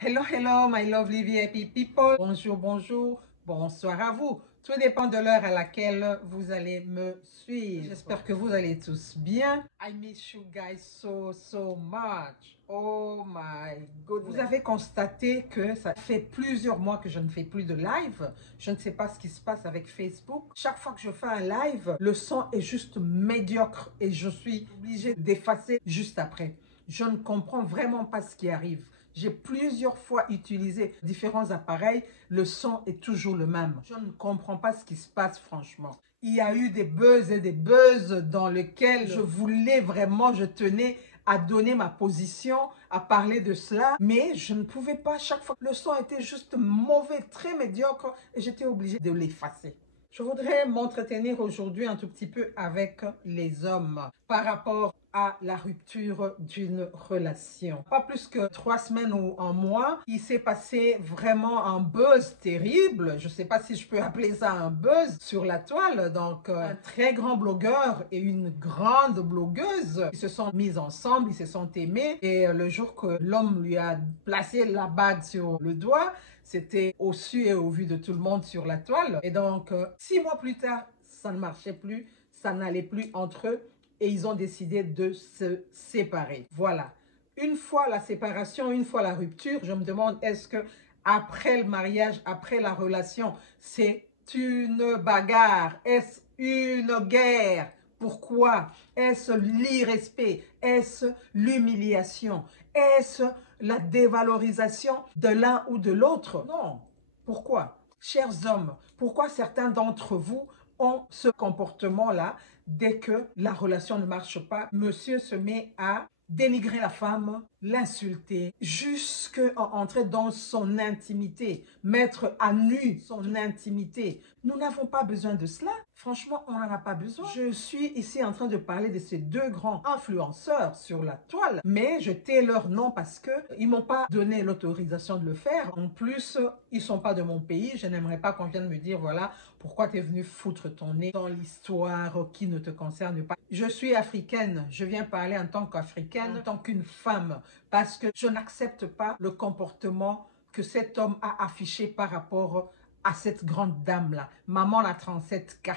Hello, hello, my lovely VIP people. Bonjour, bonjour, bonsoir à vous. Tout dépend de l'heure à laquelle vous allez me suivre. J'espère que vous allez tous bien. I miss you guys so much. Oh my god. Vous avez constaté que ça fait plusieurs mois que je ne fais plus de live. Je ne sais pas ce qui se passe avec Facebook. Chaque fois que je fais un live, le son est juste médiocre et je suis obligée d'effacer juste après. Je ne comprends vraiment pas ce qui arrive. J'ai plusieurs fois utilisé différents appareils. Le son est toujours le même. Je ne comprends pas ce qui se passe franchement. Il y a eu des buzz et des buzz dans lesquels je voulais vraiment, je tenais à donner ma position, à parler de cela, mais je ne pouvais pas. Chaque fois, le son était juste mauvais, très médiocre, et j'étais obligée de l'effacer. Je voudrais m'entretenir aujourd'hui un tout petit peu avec les hommes par rapport à la rupture d'une relation. Pas plus que 3 semaines ou un mois, il s'est passé vraiment un buzz terrible. Je ne sais pas si je peux appeler ça un buzz sur la toile. Donc, un très grand blogueur et une grande blogueuse, ils se sont mis ensemble, ils se sont aimés. Et le jour que l'homme lui a placé la bague sur le doigt, c'était au su et au vu de tout le monde sur la toile. Et donc, 6 mois plus tard, ça ne marchait plus, ça n'allait plus entre eux et ils ont décidé de se séparer. Voilà. Une fois la séparation, une fois la rupture, je me demande, est-ce que après le mariage, après la relation, c'est une bagarre? Est-ce une guerre? Pourquoi? Est-ce l'irrespect? Est-ce l'humiliation? Est-ce la dévalorisation de l'un ou de l'autre? Non. Pourquoi? Chers hommes, pourquoi certains d'entre vous ont ce comportement-là? Dès que la relation ne marche pas, monsieur se met à dénigrer la femme, l'insulter, jusqu'à entrer dans son intimité, mettre à nu son intimité. Nous n'avons pas besoin de cela. Franchement, on n'en a pas besoin. Je suis ici en train de parler de ces deux grands influenceurs sur la toile, mais je tais leur nom parce qu'ils ne m'ont pas donné l'autorisation de le faire. En plus, ils ne sont pas de mon pays. Je n'aimerais pas qu'on vienne me dire, voilà, pourquoi tu es venu foutre ton nez dans l'histoire qui ne te concerne pas. Je suis africaine. Je viens parler en tant qu'africaine, en tant qu'une femme, parce que je n'accepte pas le comportement que cet homme a affiché par rapport à cette grande dame-là. Maman la 37K.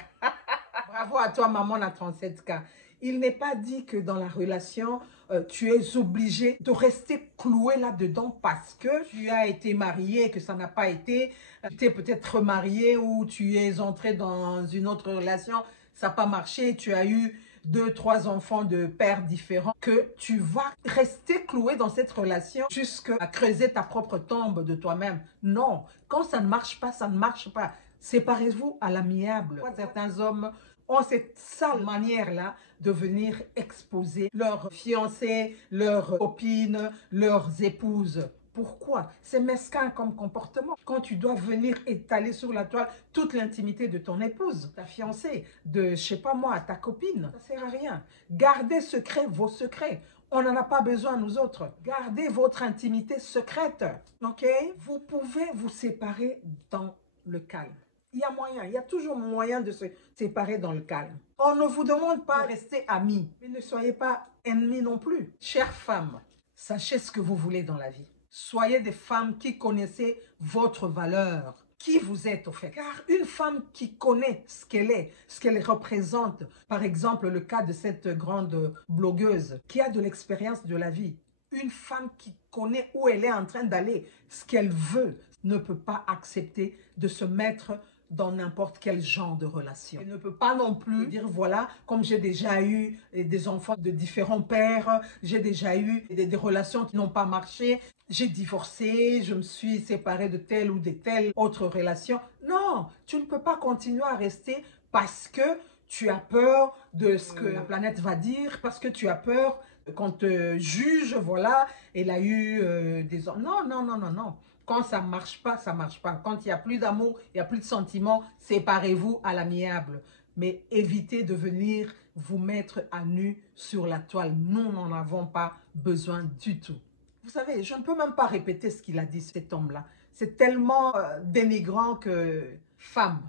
Bravo à toi, maman la 37K. Il n'est pas dit que dans la relation, tu es obligé de rester cloué là-dedans parce que tu as été marié et que ça n'a pas été. Tu es peut-être remarié ou tu es entré dans une autre relation, ça n'a pas marché, tu as eu 2, 3 enfants de pères différents, que tu vas rester cloué dans cette relation jusqu'à creuser ta propre tombe de toi-même. Non, quand ça ne marche pas, ça ne marche pas. Séparez-vous à l'amiable. Certains hommes ont cette sale manière-là de venir exposer leurs fiancés, leurs copines, leurs épouses. Pourquoi? C'est mesquin comme comportement. Quand tu dois venir étaler sur la toile toute l'intimité de ton épouse, ta fiancée, de, je sais pas moi, ta copine, ça sert à rien. Gardez secret vos secrets. On n'en a pas besoin, nous autres. Gardez votre intimité secrète, ok? Vous pouvez vous séparer dans le calme. Il y a moyen, il y a toujours moyen de se séparer dans le calme. On ne vous demande pas de rester amis, mais ne soyez pas ennemis non plus. Chères femmes, sachez ce que vous voulez dans la vie. Soyez des femmes qui connaissez votre valeur, qui vous êtes au fait. Car une femme qui connaît ce qu'elle représente, par exemple le cas de cette grande blogueuse qui a de l'expérience de la vie, une femme qui connaît où elle est en train d'aller, ce qu'elle veut, ne peut pas accepter de se mettre dans n'importe quel genre de relation. Elle ne peut pas non plus dire, voilà, comme j'ai déjà eu des enfants de différents pères, j'ai déjà eu des relations qui n'ont pas marché, j'ai divorcé, je me suis séparée de telle ou de telle autre relation. Non, tu ne peux pas continuer à rester parce que tu as peur de ce que la planète va dire, parce que tu as peur qu'on te juge, voilà, elle a eu des... Non, non, non, non, non. Quand ça ne marche pas, ça ne marche pas. Quand il n'y a plus d'amour, il n'y a plus de sentiments, séparez-vous à l'amiable. Mais évitez de venir vous mettre à nu sur la toile. Nous n'en avons pas besoin du tout. Vous savez, je ne peux même pas répéter ce qu'il a dit, cet homme-là. C'est tellement dénigrant que... Femme,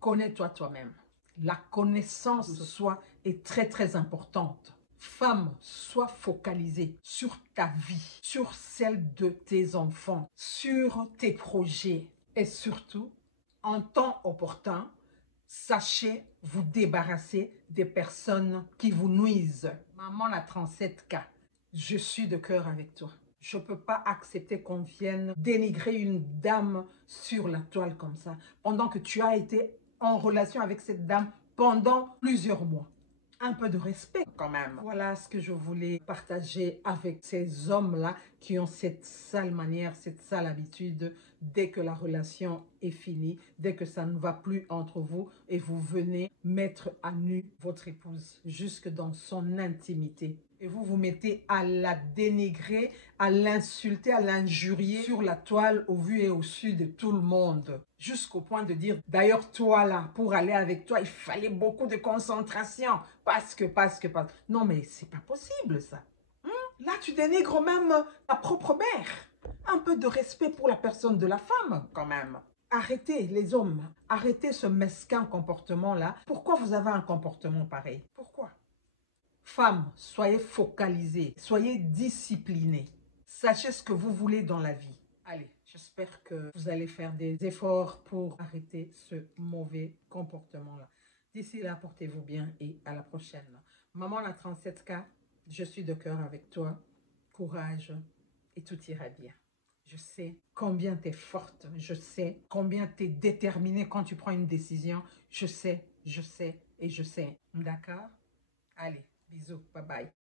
connais-toi toi-même. La connaissance de soi est très, très importante. Femme, sois focalisée sur ta vie, sur celle de tes enfants, sur tes projets et surtout, en temps opportun, sachez vous débarrasser des personnes qui vous nuisent. Maman la 37K, je suis de cœur avec toi. Je ne peux pas accepter qu'on vienne dénigrer une dame sur la toile comme ça, pendant que tu as été en relation avec cette dame pendant plusieurs mois. Un peu de respect quand même. Voilà ce que je voulais partager avec ces hommes-là qui ont cette sale manière, cette sale habitude. Dès que la relation est finie, dès que ça ne va plus entre vous et vous venez mettre à nu votre épouse jusque dans son intimité. Et vous vous mettez à la dénigrer, à l'insulter, à l'injurier sur la toile au vu et au su de tout le monde. Jusqu'au point de dire, d'ailleurs toi là, pour aller avec toi, il fallait beaucoup de concentration. Parce que. Non mais c'est pas possible ça. Là tu dénigres même ta propre mère. Un peu de respect pour la personne de la femme quand même. Arrêtez les hommes, arrêtez ce mesquin comportement là. Pourquoi vous avez un comportement pareil? Pourquoi? Femmes, soyez focalisées, soyez disciplinés. Sachez ce que vous voulez dans la vie. Allez, j'espère que vous allez faire des efforts pour arrêter ce mauvais comportement-là. D'ici là, portez-vous bien et à la prochaine. Maman la 37K, je suis de cœur avec toi. Courage et tout ira bien. Je sais combien tu es forte. Je sais combien tu es déterminée quand tu prends une décision. Je sais et je sais. D'accord? Allez, bisous, bye bye.